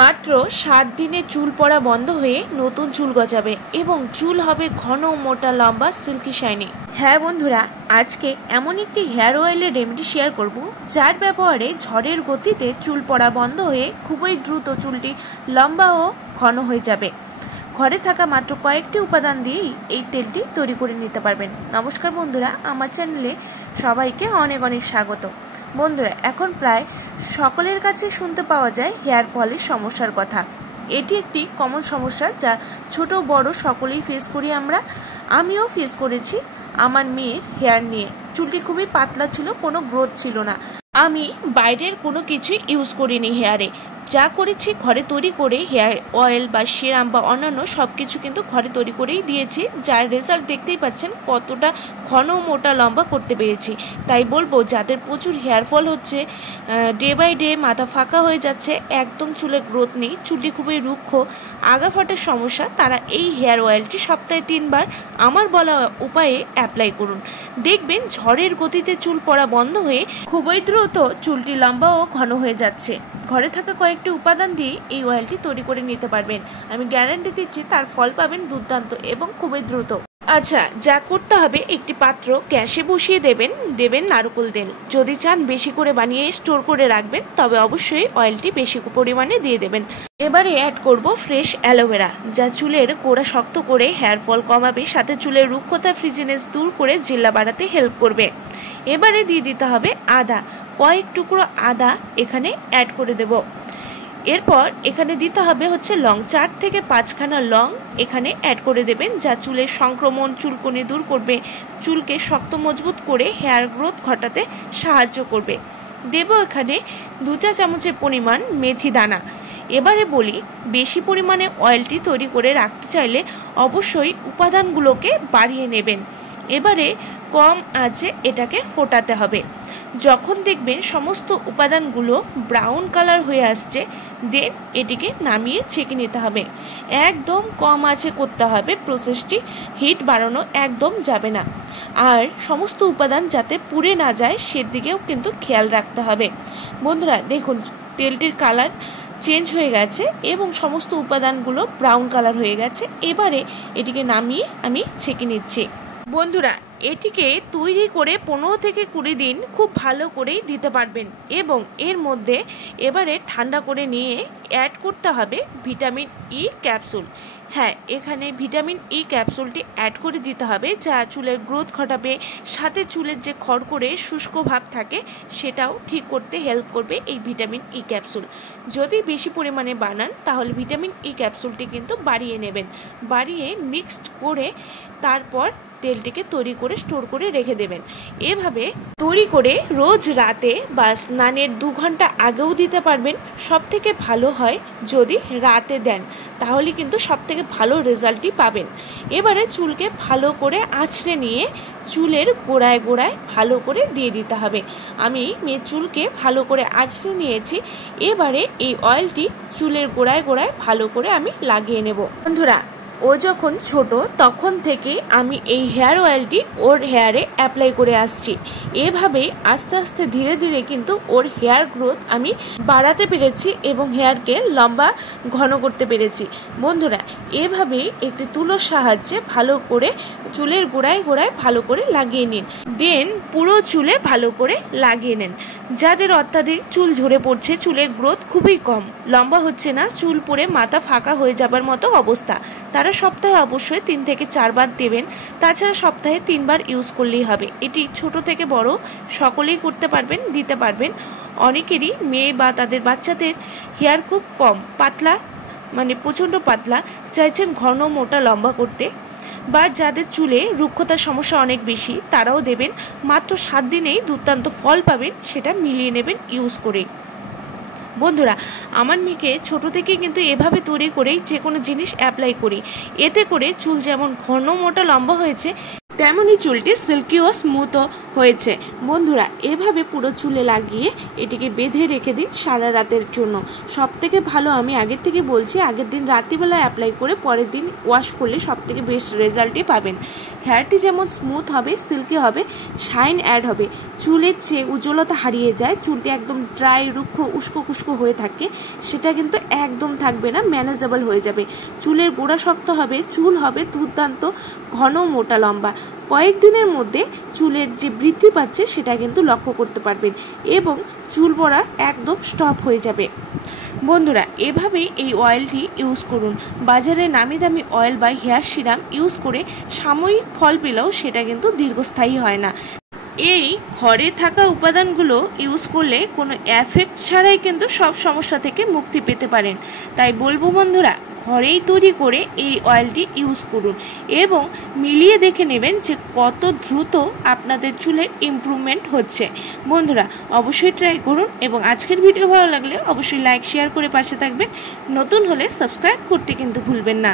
মাত্র 7 দিনে চুল পড়া বন্ধ হয়ে নতুন চুল গজাবে এবং চুল হবে ঘন মোটা লম্বা সিল্কি শাইনি। হ্যাঁ বন্ধুরা, আজকে এমন একটি হেয়ার অয়েলের রেমেডি শেয়ার করব যার ব্যবহারে ঝড়ের গতিতে চুল পড়া বন্ধ হয়ে খুবই দ্রুত চুলটি লম্বা ও ঘন হয়ে যাবে। ঘরে থাকা মাত্র কয়েকটি উপাদান দিয়েই এই তেলটি তৈরি করে নিতে পারবেন। নমস্কার বন্ধুরা, আমার চ্যানেলে সবাইকে অনেক অনেক স্বাগত। বন্ধুরা, এখন প্রায় সকলের কাছে শুনতে পাওয়া যায় হেয়ার ফলের সমস্যার কথা। এটি একটি কমন সমস্যা যা ছোট বড় সকলেই ফেস করি আমরা। আমিও ফেস করেছি আমার মেয়ের হেয়ার নিয়ে। চুলটি খুবই পাতলা ছিল, কোনো গ্রোথ ছিল না। আমি বাইরের কোনো কিছুই ইউজ করিনি হেয়ারে, যা করেছি ঘরে তৈরি করে হেয়ার অয়েল বা সিরাম বা অন্যান্য সব কিছু কিন্তু ঘরে তৈরি করেই দিয়েছি, যার রেজাল্ট দেখতেই পাচ্ছেন কতটা ঘন মোটা লম্বা করতে পেরেছি। তাই বলবো যাদের প্রচুর হেয়ার ফল হচ্ছে, ডে বাই ডে মাথা ফাঁকা হয়ে যাচ্ছে, একদম চুলের গ্রোথ নেই, চুলটি খুবই রুক্ষ, আগা ফাটার সমস্যা, তারা এই হেয়ার অয়েলটি সপ্তাহে 3 বার আমার বলা উপায়ে অ্যাপ্লাই করুন। দেখবেন ঝড়ের গতিতে চুল পড়া বন্ধ হয়ে খুবই দ্রুত চুলটি লম্বা ও ঘন হয়ে যাচ্ছে। ঘরে থাকা কয়েকটি উপাদান দিয়ে এই অয়েলটি তৈরি করে নিতে পারবেন। আমি গ্যারান্টি দিচ্ছি তার ফল পাবেন দুর্দান্ত এবং খুবই দ্রুত। আচ্ছা, যা করতে হবে, একটি পাত্র গ্যাসে বসিয়ে দেবেন নারকেল তেল। যদি চান বেশি করে বানিয়ে স্টোর করে রাখবেন, তবে অবশ্যই অয়েলটি বেশি পরিমাণে দিয়ে দেবেন। এবারে অ্যাড করব ফ্রেশ অ্যালোভেরা, যা চুলের গোড়া শক্ত করে হেয়ার ফল কমাবে, সাথে চুলের রুক্ষতা ফ্রিজিনেস দূর করে জিল্লা বাড়াতে হেল্প করবে। এবারে দিয়ে দিতে হবে আদা, কয়েক টুকরো আদা এখানে অ্যাড করে দেব। এরপর এখানে দিতে হবে লং, 4 থেকে 5খানা লং এখানে অ্যাড করে দেবেন, যা চুলের সংক্রমণ চুলকনি দূর করবে, চুলকে শক্ত মজবুত করে হেয়ার গ্রোথ ঘটাতে সাহায্য করবে। দেব এখানে 2 চা চামচের পরিমাণ মেথি দানা। এবারে বলি, বেশি পরিমাণে অয়েলটি তৈরি করে রাখতে চাইলে অবশ্যই উপাদানগুলোকে বাড়িয়ে নেবেন। এবারে কম আঁচে এটাকে ফোটাতে হবে। যখন দেখবেন সমস্ত উপাদানগুলো ব্রাউন কালার হয়ে আসছে, দেন এটিকে নামিয়ে ছেঁকে নিতে হবে। একদম কম আঁচে করতে হবে প্রসেসটি, হিট বাড়ানো একদম যাবে না। আর সমস্ত উপাদান যাতে পুড়ে না যায় সেদিকেও কিন্তু খেয়াল রাখতে হবে। বন্ধুরা দেখুন, তেলটির কালার চেঞ্জ হয়ে গেছে এবং সমস্ত উপাদানগুলো ব্রাউন কালার হয়ে গেছে। এবারে এটিকে নামিয়ে আমি ছেঁকে নিচ্ছি। বন্ধুরা, এটিকে তৈরি করে 15 থেকে 20 দিন খুব ভালো করেই দিতে পারবেন এবং এর মধ্যে এবারে ঠান্ডা করে নিয়ে অ্যাড করতে হবে ভিটামিন ই ক্যাপসুল। হ্যাঁ, এখানে ভিটামিন ই ক্যাপসুলটি অ্যাড করে দিতে হবে, যা চুলের গ্রোথ ঘটাবে, সাথে চুলের যে খড়খড়ে শুষ্ক ভাব থাকে সেটাও ঠিক করতে হেল্প করবে এই ভিটামিন ই ক্যাপসুল। যদি বেশি পরিমাণে বানান তাহলে ভিটামিন ই ক্যাপসুলটি কিন্তু বাড়িয়ে নেবেন। বাড়িয়ে মিক্সড করে তারপর তেলটিকে তৈরি করে স্টোর করে রেখে দেবেন। এভাবে তৈরি করে রোজ রাতে বা স্নানের 2 ঘন্টা আগেও দিতে পারবেন। সব থেকে ভালো হয় যদি রাতে দেন, তাহলে কিন্তু সব থেকে ভালো রেজাল্টই পাবেন। এবারে চুলকে ভালো করে আঁচড়ে নিয়ে চুলের গোড়ায় গোড়ায় ভালো করে দিয়ে দিতে হবে। আমি মেয়ের চুলকে ভালো করে আঁচড়ে নিয়েছি। এবারে এই অয়েলটি চুলের গোড়ায় গোড়ায় ভালো করে আমি লাগিয়ে নেব। বন্ধুরা, ও যখন ছোট তখন থেকে আমি এই হেয়ার অয়েলটি ওর হেয়ারে অ্যাপ্লাই করে আসছি। এভাবেই আস্তে আস্তে ধীরে ধীরে কিন্তু ওর হেয়ার গ্রোথ আমি বাড়াতে পেরেছি এবং হেয়ারকে লম্বা ঘন করতে পেরেছি। বন্ধুরা, এভাবেই একটি তুলোর সাহায্যে ভালো করে চুলের গোড়ায় গোড়ায় ভালো করে লাগিয়ে নিন। দেন পুরো চুলে ভালো করে লাগিয়ে নেন। যাদের অত্যাধিক চুল ঝরে পড়ছে, চুলের গ্রোথ খুবই কম, লম্বা হচ্ছে না, চুল পড়ে মাথা ফাঁকা হয়ে যাবার মতো অবস্থা, তারা সপ্তাহে অবশ্যই 3 থেকে 4 বার দেবেন। তাছাড়া সপ্তাহে 3 বার ইউজ করলেই হবে। এটি ছোট থেকে বড় সকলেই করতে পারবেন, দিতে পারবেন। অনেকেরই মেয়ে বা তাদের বাচ্চাদের হেয়ার খুব কম, পাতলা, মানে প্রচণ্ড পাতলা, চাইছেন ঘন মোটা লম্বা করতে, বা যাদের চুলে রুক্ষতার সমস্যা অনেক বেশি, তারাও দেবেন। মাত্র 7 দিনেই দুর্দান্ত ফল পাবেন, সেটা মিলিয়ে নেবেন ইউজ করে। বন্ধুরা, আমার মেয়েকে ছোট থেকেই কিন্তু এভাবে তৈরি করেই যে কোনো জিনিস অ্যাপ্লাই করি। এতে করে চুল যেমন ঘন মোটা লম্বা হয়েছে, তেমনই চুলটি সিল্কি ও স্মুথও হয়েছে। বন্ধুরা এভাবে পুরো চুলে লাগিয়ে এটিকে বেঁধে রেখে দিন সারা রাতের জন্য। সব থেকে ভালো, আমি আগের থেকে বলছি, আগের দিন রাত্রিবেলা অ্যাপ্লাই করে পরের দিন ওয়াশ করলে সব থেকে বেস্ট রেজাল্টই পাবেন। হেয়ারটি যেমন স্মুথ হবে, সিল্কি হবে, শাইন অ্যাড হবে, চুলের চেয়ে উজ্জ্বলতা হারিয়ে যায়, চুলটি একদম ড্রাই, রুক্ষ, উস্কো খুস্কো হয়ে থাকে, সেটা কিন্তু একদম থাকবে না, ম্যানেজেবল হয়ে যাবে। চুলের গোড়া শক্ত হবে, চুল হবে দুর্দান্ত ঘন, মোটা, লম্বা। কয়েকদিনের মধ্যে চুলের যে বৃদ্ধি পাচ্ছে সেটা কিন্তু লক্ষ্য করতে পারবেন এবং চুল পড়া একদম স্টপ হয়ে যাবে। বন্ধুরা এভাবেই এই অয়েলটি ইউজ করুন। বাজারে নামি দামি অয়েল বা হেয়ার সিরাম ইউজ করে সাময়িক ফল পেলেও সেটা কিন্তু দীর্ঘস্থায়ী হয় না। এই ঘরে থাকা উপাদানগুলো ইউজ করলে কোনো এফেক্ট ছাড়াই কিন্তু সব সমস্যা থেকে মুক্তি পেতে পারেন। তাই বলবো বন্ধুরা, ঘরেই তৈরি করে এই অয়েলটি ইউজ করুন এবং মিলিয়ে দেখে নেবেন যে কত দ্রুত আপনাদের চুলের ইমপ্রুভমেন্ট হচ্ছে। বন্ধুরা অবশ্যই ট্রাই করুন এবং আজকের ভিডিও ভালো লাগলে অবশ্যই লাইক শেয়ার করে পাশে থাকবেন। নতুন হলে সাবস্ক্রাইব করতে কিন্তু ভুলবেন না।